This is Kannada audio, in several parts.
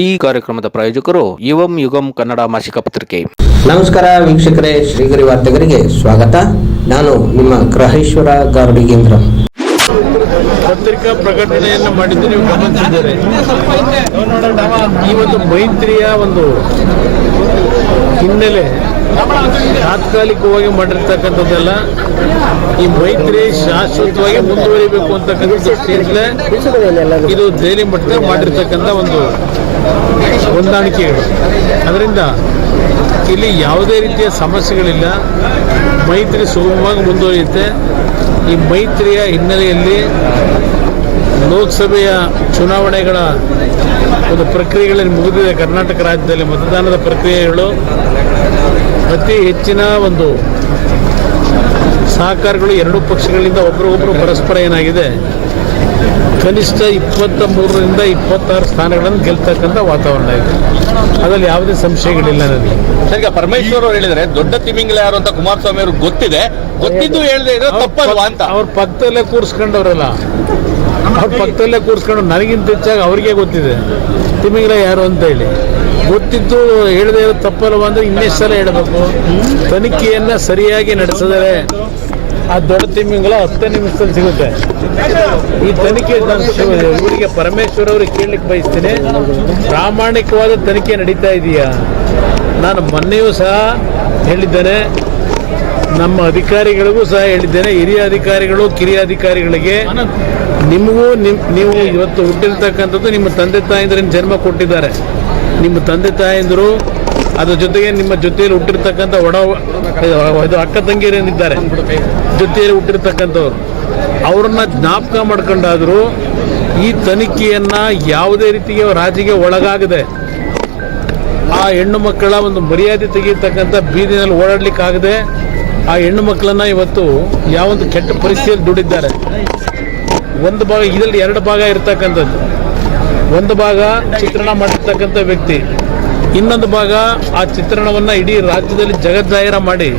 ಈ ಕಾರ್ಯಕ್ರಮದ ಪ್ರಾಯೋಜಕರು ಯುವಂ ಯುಗಂ ಕನ್ನಡ ಮಾಸಿಕ ಪತ್ರಿಕೆ. ನಮಸ್ಕಾರ ವೀಕ್ಷಕರೇ ಶ್ರೀಗರಿ ವಾರ್ತೆಗರಿಗೆ ಸ್ವಾಗತ. ನಾನು ನಿಮ್ಮ ಗ್ರಹೇಶ್ವರ ಗಾರ್ಡಿಗೇಂದ್ರ ಪತ್ರಿಕಾ ಪ್ರಕಟಣೆಯನ್ನು ಮಾಡಿದ್ದು ನೀವು ಗಮನಿಸಿದ್ದಾರೆ. ಈ ಒಂದು ಮೈತ್ರಿಯ ಒಂದು ಹಿನ್ನೆಲೆ ತಾತ್ಕಾಲಿಕವಾಗಿ ಮಾಡಿರ್ತಕ್ಕಂಥದ್ದೆಲ್ಲ ಈ ಮೈತ್ರಿ ಶಾಶ್ವತವಾಗಿ ಮುಂದುವರಿಬೇಕು ಅಂತಕ್ಕಂಥ ಇದು ದೆಹಲಿ ಮಟ್ಟದಲ್ಲಿ ಮಾಡಿರ್ತಕ್ಕಂಥ ಒಂದು ಹೊಂದಾಣಿಕೆಗಳು ಅದರಿಂದ ಇಲ್ಲಿ ಯಾವುದೇ ರೀತಿಯ ಸಮಸ್ಯೆಗಳಿಲ್ಲ. ಮೈತ್ರಿ ಸುಗಮವಾಗಿ ಮುಂದುವರಿಯುತ್ತೆ. ಈ ಮೈತ್ರಿಯ ಹಿನ್ನೆಲೆಯಲ್ಲಿ ಲೋಕಸಭೆಯ ಚುನಾವಣೆಗಳ ಒಂದು ಪ್ರಕ್ರಿಯೆಗಳಲ್ಲಿ ಮುಗಿದಿದೆ ಕರ್ನಾಟಕ ರಾಜ್ಯದಲ್ಲಿ ಮತದಾನದ ಪ್ರಕ್ರಿಯೆಗಳು. ಅತಿ ಹೆಚ್ಚಿನ ಒಂದು ಸಹಕಾರಗಳು ಎರಡೂ ಪಕ್ಷಗಳಿಂದ ಒಬ್ಬರಿಗೊಬ್ಬರು ಪರಸ್ಪರ ಏನಾಗಿದೆ. ಕನಿಷ್ಠ ಇಪ್ಪತ್ತ ಮೂರರಿಂದ ಇಪ್ಪತ್ತಾರು ಸ್ಥಾನಗಳನ್ನು ಗೆಲ್ತಕ್ಕಂಥ ವಾತಾವರಣ ಇದೆ. ಅದರಲ್ಲಿ ಯಾವುದೇ ಸಂಶಯಗಳಿಲ್ಲ ನನಗೆ. ಸರಿ ಪರಮೇಶ್ವರ್ ಅವರು ಹೇಳಿದರೆ ದೊಡ್ಡ ತಿಮಿಂಗಲ ಯಾರು ಅಂತ ಕುಮಾರಸ್ವಾಮಿ ಅವರು ಗೊತ್ತಿದೆ. ಗೊತ್ತಿದ್ದು ಹೇಳದೆ ಇದ್ರೆ ತಪ್ಪಲ್ವಾ ಅಂತ. ಅವ್ರ ಪಕ್ಕದಲ್ಲೇ ಕೂರಿಸ್ಕೊಂಡವ್ರಲ್ಲ. ಅವ್ರ ಪಕ್ಕದಲ್ಲೇ ಕೂರಿಸ್ಕೊಂಡು ನನಗಿಂತ ಹೆಚ್ಚಾಗಿ ಅವ್ರಿಗೆ ಗೊತ್ತಿದೆ. ತಿಮಿಂಗ್ರ ಯಾರು ಅಂತ ಹೇಳಿ. ಗೊತ್ತಿದ್ದು ಹೇಳದೆ ಇರೋದು ತಪ್ಪಲ್ಲ ಅಂದ್ರೆ ಇನ್ನೆಷ್ಟು ಸಲ ಹೇಳಬೇಕು. ತನಿಖೆಯನ್ನು ಸರಿಯಾಗಿ ನಡೆಸಿದರೆ ಆ ದೊಡ್ಡ ತಿಮಿಂಗಲ ಹತ್ತು ನಿಮಿಷದಲ್ಲಿ ಸಿಗುತ್ತೆ. ಈ ತನಿಖೆ ಇವರಿಗೆ ಪರಮೇಶ್ವರ್ ಅವ್ರಿಗೆ ಕೇಳಲಿಕ್ಕೆ ಬಯಸ್ತೀನಿ. ಪ್ರಾಮಾಣಿಕವಾದ ತನಿಖೆ ನಡೀತಾ ಇದೆಯಾ? ನಾನು ಮೊನ್ನೆಯೂ ಸಹ ಹೇಳಿದ್ದೇನೆ. ನಮ್ಮ ಅಧಿಕಾರಿಗಳಿಗೂ ಸಹ ಹೇಳಿದ್ದೇನೆ. ಹಿರಿಯ ಅಧಿಕಾರಿಗಳು, ಕಿರಿಯ ಅಧಿಕಾರಿಗಳಿಗೆ. ನಿಮಗೂ ನಿಮ್ ನೀವು ಇವತ್ತು ಹುಟ್ಟಿರ್ತಕ್ಕಂಥದ್ದು ನಿಮ್ಮ ತಂದೆ ತಾಯಂದ್ರಿನ ಜನ್ಮ ಕೊಟ್ಟಿದ್ದಾರೆ. ನಿಮ್ಮ ತಂದೆ ತಾಯಂದಿರು ಅದ್ರ ಜೊತೆಗೆ ನಿಮ್ಮ ಜೊತೆಯಲ್ಲಿ ಹುಟ್ಟಿರ್ತಕ್ಕಂಥ ಒಡ ಇದು ಅಕ್ಕ ತಂಗಿಯರೇನಿದ್ದಾರೆ ಜೊತೆಯಲ್ಲಿ ಹುಟ್ಟಿರ್ತಕ್ಕಂಥವ್ರು. ಅವ್ರನ್ನ ಜ್ಞಾಪಕ ಮಾಡ್ಕೊಂಡಾದರೂ ಈ ತನಿಖೆಯನ್ನ ಯಾವುದೇ ರೀತಿಗೆ ರಾಜಿಗೆ ಒಳಗಾಗದೆ ಆ ಹೆಣ್ಣು ಮಕ್ಕಳ ಒಂದು ಮರ್ಯಾದೆ ತೆಗೆಯತಕ್ಕಂಥ ಬೀದಿನಲ್ಲಿ ಓಡಾಡ್ಲಿಕ್ಕಾಗದೆ ಆ ಹೆಣ್ಣು ಮಕ್ಕಳನ್ನ ಇವತ್ತು ಯಾವೊಂದು ಕೆಟ್ಟ ಪರಿಸ್ಥಿತಿಯಲ್ಲಿ ದುಡಿದ್ದಾರೆ. ಒಂದು ಭಾಗ, ಇದರಲ್ಲಿ ಎರಡು ಭಾಗ ಇರ್ತಕ್ಕಂಥದ್ದು. ಒಂದು ಭಾಗ ಚಿತ್ರಣ ಮಾಡಿರ್ತಕ್ಕಂಥ ವ್ಯಕ್ತಿ. ಇನ್ನೊಂದು ಭಾಗ ಆ ಚಿತ್ರಣವನ್ನು ಇಡೀ ರಾಜ್ಯದಲ್ಲಿ ಜಗಜ್ಜಾಹಿರ ಮಾಡಿ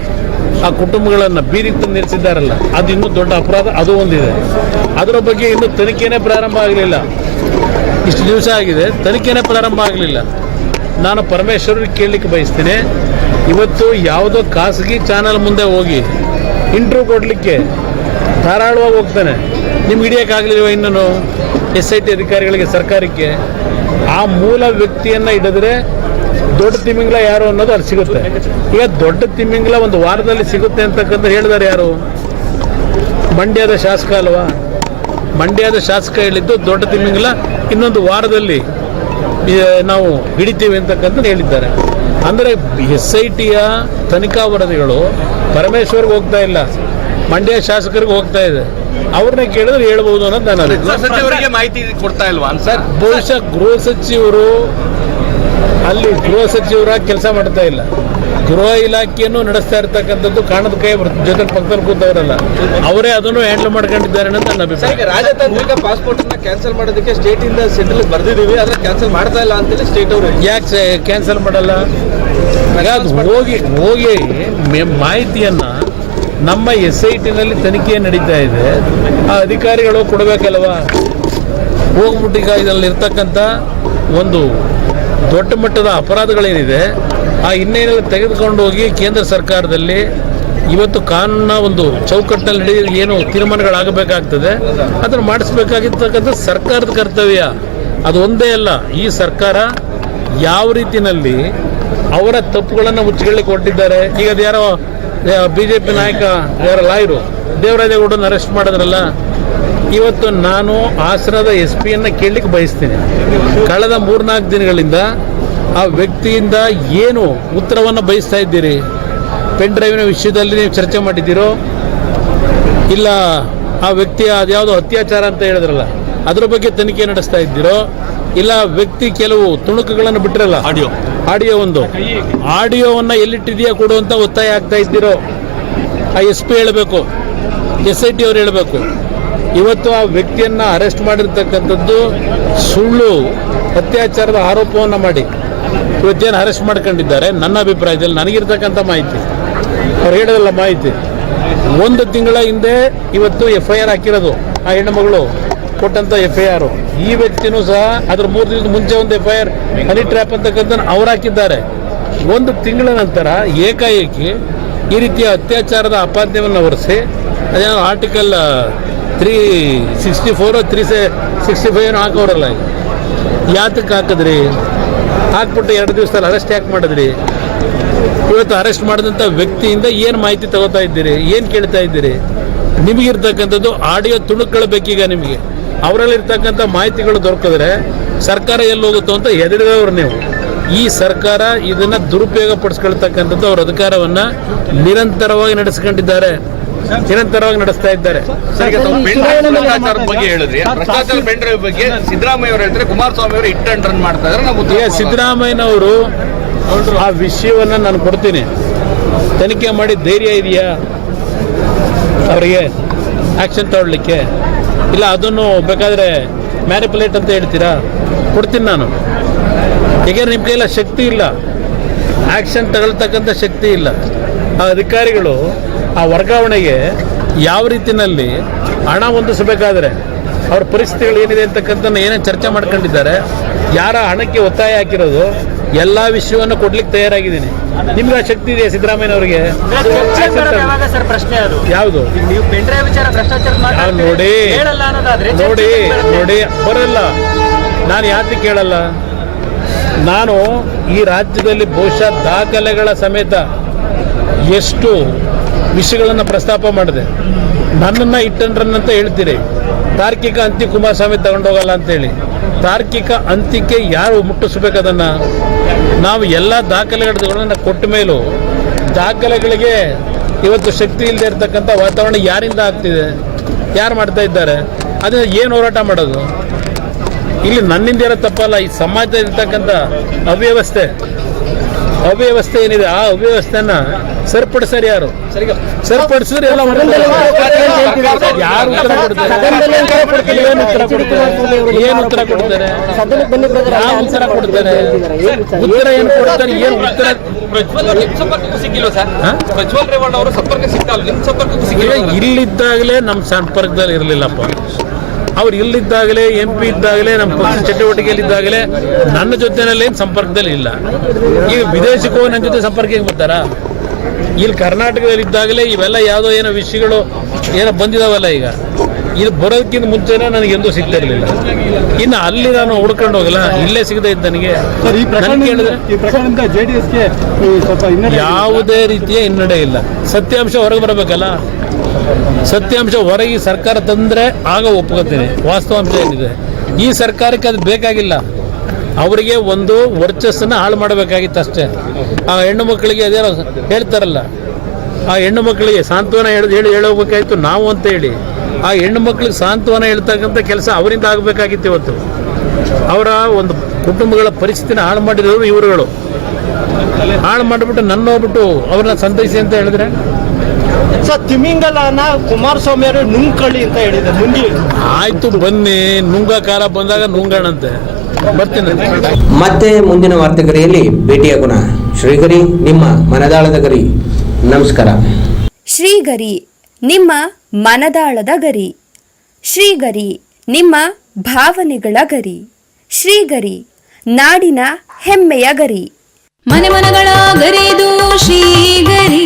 ಆ ಕುಟುಂಬಗಳನ್ನು ಬೀದಿಗೆ ತಂದು ನಿಲ್ಲಿಸಿದ್ದಾರಲ್ಲ, ಅದು ಇನ್ನೂ ದೊಡ್ಡ ಅಪರಾಧ, ಅದು ಒಂದಿದೆ. ಅದರ ಬಗ್ಗೆ ಇನ್ನೂ ತನಿಖೆನೇ ಪ್ರಾರಂಭ ಆಗಲಿಲ್ಲ. ಇಷ್ಟು ದಿವಸ ಆಗಿದೆ, ತನಿಖೆನೇ ಪ್ರಾರಂಭ ಆಗಲಿಲ್ಲ. ನಾನು ಪರಮೇಶ್ವರಿಗೆ ಕೇಳಲಿಕ್ಕೆ ಬಯಸ್ತೀನಿ, ಇವತ್ತು ಯಾವುದೋ ಖಾಸಗಿ ಚಾನಲ್ ಮುಂದೆ ಹೋಗಿ ಇಂಟ್ರ್ಯೂ ಕೊಡಲಿಕ್ಕೆ ಧಾರಾಳವಾಗಿ ಹೋಗ್ತಾನೆ. ನಿಮ್ಗೆ ಹಿಡಿಯೋಕ್ಕಾಗಲಿಲ್ವ ಇನ್ನೂ ಎಸ್ ಐ ಟಿ ಅಧಿಕಾರಿಗಳಿಗೆ ಸರ್ಕಾರಕ್ಕೆ? ಆ ಮೂಲ ವ್ಯಕ್ತಿಯನ್ನು ಹಿಡಿದ್ರೆ ದೊಡ್ಡ ತಿಮಿಂಗ್ಲ ಯಾರು ಅನ್ನೋದು ಅಲ್ಲಿ ಸಿಗುತ್ತೆ. ಈಗ ದೊಡ್ಡ ತಿಮಿಂಗ್ಲ ಒಂದು ವಾರದಲ್ಲಿ ಸಿಗುತ್ತೆ ಅಂತಕ್ಕಂಥ ಹೇಳಿದಾರೆ ಯಾರು? ಮಂಡ್ಯದ ಶಾಸಕ ಅಲ್ವಾ? ಮಂಡ್ಯದ ಶಾಸಕ ಹೇಳಿದ್ದು ದೊಡ್ಡ ತಿಮಿಂಗ್ಲ, ಇನ್ನೊಂದು ವಾರದಲ್ಲಿ ನಾವು ಹಿಡಿತೀವಿ ಅಂತಕ್ಕಂಥದ್ದು ಹೇಳಿದ್ದಾರೆ. ಅಂದರೆ ಎಸ್ ಐ ಟಿಯ ತನಿಖಾ ವರದಿಗಳು ಪರಮೇಶ್ವರ್ಗೆ ಹೋಗ್ತಾ ಇಲ್ಲ. ಮಂಡ್ಯ ಶಾಸಕರಿಗೆ ಹೋಗ್ತಾ ಇದೆ. ಅವ್ರನ್ನ ಕೇಳಿದ್ರೆ ಹೇಳ್ಬೋದು ಅನ್ನೋದು. ಸಚಿವರಿಗೆ ಮಾಹಿತಿ ಕೊಡ್ತಾ ಇಲ್ವಾ? ಸರ್ ಬಹುಶಃ ಗೃಹ ಸಚಿವರು ಅಲ್ಲಿ ಗೃಹ ಸಚಿವರಾಗಿ ಕೆಲಸ ಮಾಡ್ತಾ ಇಲ್ಲ. ಗೃಹ ಇಲಾಖೆಯನ್ನು ನಡೆಸ್ತಾ ಇರ್ತಕ್ಕಂಥದ್ದು ಕಾಣದ ಕೈ ಜೊತೆ ಪಕ್ಕದಲ್ಲಿ ಕೂತವರಲ್ಲ. ಅವರೇ ಅದನ್ನು ಹ್ಯಾಂಡಲ್ ಮಾಡ್ಕೊಂಡಿದ್ದಾರೆ ಅನ್ನೋದು ನನ್ನ ಅಭಿಪ್ರಾಯ. ರಾಜತಾಂತ್ರಿಕ ಪಾಸ್ಪೋರ್ಟ್ ಅನ್ನ ಕ್ಯಾನ್ಸಲ್ ಮಾಡೋದಕ್ಕೆ ಸ್ಟೇಟ್ ಇಂದ ಸೆಂಟ್ರಲ್ ಬರ್ದಿದೀವಿ ಆದ್ರೆ ಕ್ಯಾನ್ಸಲ್ ಮಾಡ್ತಾ ಇಲ್ಲ ಅಂತೇಳಿ ಸ್ಟೇಟ್ ಅವರು ಯಾಕೆ ಕ್ಯಾನ್ಸಲ್ ಮಾಡಲ್ಲ? ಹೋಗಿ ಹೋಗಿ ಮಾಹಿತಿಯನ್ನ ನಮ್ಮ ಎಸ್ ಐ ಟಿನಲ್ಲಿ ತನಿಖೆ ನಡೀತಾ ಇದೆ. ಆ ಅಧಿಕಾರಿಗಳು ಕೊಡಬೇಕಲ್ವಾ? ಹೋಗ್ಬಿಟ್ಟು ಈಗ ಇದರಲ್ಲಿ ಇರ್ತಕ್ಕಂಥ ಒಂದು ದೊಡ್ಡ ಮಟ್ಟದ ಅಪರಾಧಗಳೇನಿದೆ, ಆ ಹಿನ್ನೆಲೆಯಲ್ಲಿ ತೆಗೆದುಕೊಂಡು ಹೋಗಿ ಕೇಂದ್ರ ಸರ್ಕಾರದಲ್ಲಿ ಇವತ್ತು ಕಾನೂನ ಒಂದು ಚೌಕಟ್ಟಿನಲ್ಲಿ ನಡೆಯ ಏನು ತೀರ್ಮಾನಗಳಾಗಬೇಕಾಗ್ತದೆ, ಅದನ್ನು ಮಾಡಿಸ್ಬೇಕಾಗಿರ್ತಕ್ಕಂಥ ಸರ್ಕಾರದ ಕರ್ತವ್ಯ. ಅದು ಒಂದೇ ಅಲ್ಲ, ಈ ಸರ್ಕಾರ ಯಾವ ರೀತಿಯಲ್ಲಿ ಅವರ ತಪ್ಪುಗಳನ್ನು ಮುಚ್ಚಿಕೊಳ್ಳಿಕ್ಕೆ ಕೊಟ್ಟಿದ್ದಾರೆ. ಈಗ ಅದು ಯಾರೋ ಬಿ ಜೆ ಪಿ ನಾಯಕ ಯಾರೋ ಲಾಯರು ದೇವರಾಜೇಗೌಡನ ಅರೆಸ್ಟ್ ಮಾಡಿದ್ರಲ್ಲ, ಇವತ್ತು ನಾನು ಹಾಸನದ ಎಸ್ ಪಿಯನ್ನು ಕೇಳಲಿಕ್ಕೆ ಬಯಸ್ತೀನಿ. ಕಳೆದ ಮೂರ್ನಾಲ್ಕು ದಿನಗಳಿಂದ ಆ ವ್ಯಕ್ತಿಯಿಂದ ಏನು ಉತ್ತರವನ್ನು ಬಯಸ್ತಾ ಇದ್ದೀರಿ? ಪೆನ್ ಡ್ರೈವಿನ ವಿಷಯದಲ್ಲಿ ನೀವು ಚರ್ಚೆ ಮಾಡಿದ್ದೀರೋ? ಇಲ್ಲ, ಆ ವ್ಯಕ್ತಿಯ ಅದ್ಯಾವುದೋ ಅತ್ಯಾಚಾರ ಅಂತ ಹೇಳಿದ್ರಲ್ಲ, ಅದ್ರ ಬಗ್ಗೆ ತನಿಖೆ ನಡೆಸ್ತಾ ಇದ್ದೀರೋ? ಇಲ್ಲ ವ್ಯಕ್ತಿ ಕೆಲವು ತುಣುಕುಗಳನ್ನು ಬಿಟ್ಟಿರಲ್ಲ ಆಡಿಯೋ. ಆಡಿಯೋ ಒಂದು. ಆಡಿಯೋವನ್ನು ಎಲ್ಲಿಟ್ಟಿದೆಯಾ ಕೊಡುವಂತ ಒತ್ತಾಯ ಆಗ್ತಾ ಇದ್ದೀರೋ? ಆ ಎಸ್ ಪಿ ಹೇಳಬೇಕು. ಎಸ್ ಐ ಟಿ ಅವ್ರು ಹೇಳಬೇಕು. ಇವತ್ತು ಆ ವ್ಯಕ್ತಿಯನ್ನು ಅರೆಸ್ಟ್ ಮಾಡಿರ್ತಕ್ಕಂಥದ್ದು ಸುಳ್ಳು, ಅತ್ಯಾಚಾರದ ಆರೋಪವನ್ನು ಮಾಡಿ. ಇವತ್ತೇನು ಅರೆಸ್ಟ್ ಮಾಡ್ಕೊಂಡಿದ್ದಾರೆ? ನನ್ನ ಅಭಿಪ್ರಾಯದಲ್ಲಿ ನನಗಿರ್ತಕ್ಕಂಥ ಮಾಹಿತಿ. ಅವ್ರು ಹೇಳೋದಲ್ಲ ಮಾಹಿತಿ. ಒಂದು ತಿಂಗಳ ಹಿಂದೆ ಇವತ್ತು ಎಫ್ ಐ ಆರ್ ಹಾಕಿರೋದು ಆ ಹೆಣ್ಣು ಮಗಳು. ಕೊಟ್ಟಂತ ಎಫ್ ಐ ಆರ್ ಈ ವ್ಯಕ್ತಿನೂ ಸಹ ಅದ್ರ ಮೂರು ದಿನದ ಮುಂಚೆ ಒಂದು F I R honey trap ಅಂತಕ್ಕಂಥ ಅವ್ರು ಹಾಕಿದ್ದಾರೆ. ಒಂದು ತಿಂಗಳ ನಂತರ ಏಕಾಏಕಿ ಈ ರೀತಿಯ ಅತ್ಯಾಚಾರದ ಅಪಾದ್ಯವನ್ನು ಹೊರಿಸಿ ಅದೇನೋ article three sixty four three sixty five ಹಾಕೋರಲ್ಲ ಯಾತಕ್ಕೆ ಹಾಕಿದ್ರಿ? ಹಾಕ್ಬಿಟ್ಟು ಎರಡು ದಿವಸದಲ್ಲಿ ಅರೆಸ್ಟ್ ಯಾಕೆ ಮಾಡಿದ್ರಿ? ಇವತ್ತು ಅರೆಸ್ಟ್ ಮಾಡಿದಂಥ ವ್ಯಕ್ತಿಯಿಂದ ಏನು ಮಾಹಿತಿ ತಗೋತಾ ಇದ್ದೀರಿ? ಏನು ಕೇಳ್ತಾ ಇದ್ದೀರಿ? ನಿಮಗಿರ್ತಕ್ಕಂಥದ್ದು ಆಡಿಯೋ ತುಣುಕ್ಗಳು ಬೇಕೀಗ ನಿಮಗೆ. ಅವರಲ್ಲಿರ್ತಕ್ಕಂಥ ಮಾಹಿತಿಗಳು ದೊರಕಿದ್ರೆ ಸರ್ಕಾರ ಎಲ್ಲಿ ಹೋಗುತ್ತೋ ಅಂತ ಹೆದರಿದವರು ನೀವು. ಈ ಸರ್ಕಾರ ಇದನ್ನ ದುರುಪಯೋಗ ಪಡಿಸ್ಕೊಳ್ತಕ್ಕಂಥದ್ದು ಅವರ ಅಧಿಕಾರವನ್ನ ನಿರಂತರವಾಗಿ ನಡೆಸ್ಕೊಂಡಿದ್ದಾರೆ. ನಿರಂತರವಾಗಿ ನಡೆಸ್ತಾ ಇದ್ದಾರೆ. ಬಗ್ಗೆ ಹೇಳಿದ್ರಿ. ಭ್ರಷ್ಟಾಚಾರ ಬಗ್ಗೆ ಸಿದ್ದರಾಮಯ್ಯ ಅವರು ಹೇಳ್ತಾರೆ ಕುಮಾರಸ್ವಾಮಿ ಅವರು ಹಿಟ್ ಅಂಡ್ ರನ್ ಮಾಡ್ತಾ ಇದ್ದಾರೆ ಸಿದ್ದರಾಮಯ್ಯನವರು ಆ ವಿಷಯವನ್ನ ನಾನು ಕೊಡ್ತೀನಿ. ತನಿಖೆ ಮಾಡಿ ಧೈರ್ಯ ಇದೆಯಾ? ಅವರಿಗೆ ಆಕ್ಷನ್ ತಗೊಳ್ಳಿಕ್ಕೆ. ಇಲ್ಲ, ಅದನ್ನು ಬೇಕಾದ್ರೆ ಮ್ಯಾನಿಪುಲೇಟ್ ಅಂತ ಹೇಳ್ತೀರಾ? ಕೊಡ್ತೀನಿ ನಾನು. ಹೇಗೆ ನಿಮ್ಮ ಕೈಲ ಶಕ್ತಿ ಇಲ್ಲ. ಆಕ್ಷನ್ ತಗೊಳ್ತಕ್ಕಂಥ ಶಕ್ತಿ ಇಲ್ಲ. ಆ ಅಧಿಕಾರಿಗಳು ಆ ವರ್ಗಾವಣೆಗೆ ಯಾವ ರೀತಿಯಲ್ಲಿ ಹಣ ಹೊಂದಿಸಬೇಕಾದ್ರೆ, ಅವ್ರ ಪರಿಸ್ಥಿತಿಗಳು ಏನಿದೆ ಅಂತಕ್ಕಂಥ ಏನೇನು ಚರ್ಚೆ ಮಾಡ್ಕೊಂಡಿದ್ದಾರೆ, ಯಾರ ಹಣಕ್ಕೆ ಒತ್ತಾಯ ಹಾಕಿರೋದು ಎಲ್ಲ ವಿಷಯವನ್ನು ಕೊಡ್ಲಿಕ್ಕೆ ತಯಾರಾಗಿದ್ದೀನಿ. ನಿಮ್ಗೆ ಆ ಶಕ್ತಿ ಇದೆಯಾ ಸಿದ್ದರಾಮಯ್ಯ ಅವರಿಗೆ? ಯಾವಾಗ ಸರ್ ಪ್ರಶ್ನೆ ಅದು? ಯಾವುದು? ನೀವು ಪೆಂಡ್ರೈವ್ ವಿಚಾರ ಭ್ರಷ್ಟಾಚಾರ ನಾವು ನೋಡಿ ನೋಡಿ ನೋಡಿ ಬರಲ್ಲ. ನಾನು ಯಾಕೆ ಕೇಳಲ್ಲ? ನಾನು ಈ ರಾಜ್ಯದಲ್ಲಿ ಬಹುಶಃ ದಾಖಲೆಗಳ ಸಮೇತ ಎಷ್ಟು ವಿಷಯಗಳನ್ನು ಪ್ರಸ್ತಾಪ ಮಾಡಿದೆ. ನನ್ನನ್ನು ಇಟ್ಟನ್ರನ್ ಅಂತ ಹೇಳ್ತೀರಿ. ತಾರ್ಕಿಕ ಅಂತ್ಯ ಕುಮಾರಸ್ವಾಮಿ ತಗೊಂಡೋಗಲ್ಲ ಅಂತೇಳಿ. ತಾರ್ಕಿಕ ಅಂತ್ಯಕ್ಕೆ ಯಾರು ಮುಟ್ಟಿಸ್ಬೇಕು ಅದನ್ನು? ನಾವು ಎಲ್ಲ ದಾಖಲೆಗಳನ್ನು ಕೊಟ್ಟ ಮೇಲೂ ದಾಖಲೆಗಳಿಗೆ ಇವತ್ತು ಶಕ್ತಿ ಇಲ್ಲದೆ ಇರತಕ್ಕಂಥ ವಾತಾವರಣ ಯಾರಿಂದ ಆಗ್ತಿದೆ? ಯಾರು ಮಾಡ್ತಾ ಇದ್ದಾರೆ? ಅದನ್ನು ಏನು ಹೋರಾಟ ಮಾಡೋದು? ಇಲ್ಲಿ ನನ್ನಿಂದ ಇರೋ ತಪ್ಪಲ್ಲ, ಈ ಸಮಾಜದಲ್ಲಿ ಇರ್ತಕ್ಕಂಥ ಅವ್ಯವಸ್ಥೆ. ಅವ್ಯವಸ್ಥೆ ಏನಿದೆ? ಆ ಅವ್ಯವಸ್ಥೆಯನ್ನ ಸರಿಪಡಿಸೋರು ಯಾರು? ಸರಿಪಡಿಸಿದ್ರೆ ಎಲ್ಲ ಯಾರು ಉತ್ತರ ಕೊಡ್ತಾರೆ? ಏನು ಉತ್ತರ ಕೊಡ್ತಾರೆ? ಏನು ಉತ್ತರ ಕೊಡ್ತಾರೆ? ಯಾವ ಉತ್ತರ ಕೊಡ್ತಾರೆ? ಉತ್ತರ ಏನು ಕೊಡ್ತಾರೆ? ಏನು ಉತ್ತರ ಸಿಕ್ಕಿಲ್ಲ. ಇಲ್ಲಿದ್ದಾಗಲೇ ನಮ್ಮ ಸಂಪರ್ಕದಲ್ಲಿ ಇರಲಿಲ್ಲಪ್ಪ. ಅವ್ರು ಇಲ್ಲಿದ್ದಾಗಲೇ ಎಂ ಪಿ ಇದ್ದಾಗಲೇ ನಮ್ಮ ಪಕ್ಷ ಚಟುವಟಿಕೆಯಲ್ಲಿದ್ದಾಗಲೇ ನನ್ನ ಜೊತೆನಲ್ಲಿ ಏನು ಸಂಪರ್ಕದಲ್ಲಿ ಇಲ್ಲ. ಈಗ ವಿದೇಶಕ್ಕೂ ನನ್ನ ಜೊತೆ ಸಂಪರ್ಕ ಹೆಂಗೆ ಬರ್ತಾರಾ ಇಲ್ಲಿ ಕರ್ನಾಟಕದಲ್ಲಿ ಇದ್ದಾಗಲೇ ಇವೆಲ್ಲ ಯಾವುದೋ ಏನೋ ವಿಷಯಗಳು ಏನೋ ಬಂದಿದಾವಲ್ಲ ಈಗ. ಇಲ್ಲಿ ಬರೋದಕ್ಕಿಂತ ಮುಂಚೆನೇ ನನಗೆ ಎಂದೂ ಸಿಗ್ತಿರ್ಲಿಲ್ಲ ಇನ್ನು ಅಲ್ಲಿ ನಾನು ಹುಡ್ಕೊಂಡು ಹೋಗಲ್ಲ. ಇಲ್ಲೇ ಸಿಗದೆ ಇದ್ದ ನನಗೆ. ಯಾವುದೇ ರೀತಿಯ ಹಿನ್ನಡೆ ಇಲ್ಲ. ಸತ್ಯಾಂಶ ಹೊರಗೆ ಬರಬೇಕಲ್ಲ? ಸತ್ಯಾಂಶ ಹೊರಗೆ ಸರ್ಕಾರ ತಂದರೆ ಆಗ ಒಪ್ಕೋತೀನಿ. ವಾಸ್ತವಾಂಶ ಏನಿದೆ? ಈ ಸರ್ಕಾರಕ್ಕೆ ಅದು ಬೇಕಾಗಿಲ್ಲ. ಅವರಿಗೆ ಒಂದು ವರ್ಚಸ್ಸನ್ನು ಹಾಳು ಮಾಡಬೇಕಾಗಿತ್ತು ಅಷ್ಟೇ. ಆ ಹೆಣ್ಣು ಮಕ್ಕಳಿಗೆ ಅದೇನೋ ಹೇಳ್ತಾರಲ್ಲ, ಆ ಹೆಣ್ಣು ಮಕ್ಕಳಿಗೆ ಸಾಂತ್ವನ ಹೇಳಿ ಹೇಳಿ ಹೇಳೋಗ್ಬೇಕಾಯ್ತು ನಾವು ಅಂತ ಹೇಳಿ. ಆ ಹೆಣ್ಣು ಮಕ್ಕಳಿಗೆ ಸಾಂತ್ವನ ಹೇಳ್ತಕ್ಕಂಥ ಕೆಲಸ ಅವರಿಂದ ಆಗಬೇಕಾಗಿತ್ತು ಇವತ್ತು. ಅವರ ಒಂದು ಕುಟುಂಬಗಳ ಪರಿಸ್ಥಿತಿನ ಹಾಳು ಮಾಡಿರೋರು ಇವರುಗಳು. ಹಾಳು ಮಾಡಿಬಿಟ್ಟು ನನ್ನ ಹೋಗ್ಬಿಟ್ಟು ಅವ್ರನ್ನ ಸಂತೈಸಿ ಅಂತ ಹೇಳಿದ್ರೆ? ಸರ್ ತಿಮಿಂಗಲನ ಕುಮಾರಸ್ವಾಮಿ ಅವರು ನುಂಗ್ಕಳ್ಳಿ ಅಂತ ಹೇಳಿದೆ ಮುಂದೆ ಆಯ್ತು ಬನ್ನಿ ನುಂಗ ಕಾಲ ಬಂದಾಗ ನುಂಗಣಂತೆ. ಬರ್ತೀನಿ. ಮತ್ತೆ ಮುಂದಿನ ವಾರ್ತೆಗರಿಯಲ್ಲಿ ಭೇಟಿಯಾಗೋಣ. ಶ್ರೀಗರಿ ನಿಮ್ಮ ಮನದಾಳದ ಗರಿ. ನಮಸ್ಕಾರ. ಶ್ರೀಗರಿ ನಿಮ್ಮ ಮನದಾಳದ ಗರಿ. ಶ್ರೀಗರಿ ನಿಮ್ಮ ಭಾವನೆಗಳ ಗರಿ. ಶ್ರೀಗರಿ ನಾಡಿನ ಹೆಮ್ಮೆಯ ಗರಿ. ಮನೆ ಮನಗಳ ಗರಿದು ಶ್ರೀಗರಿ.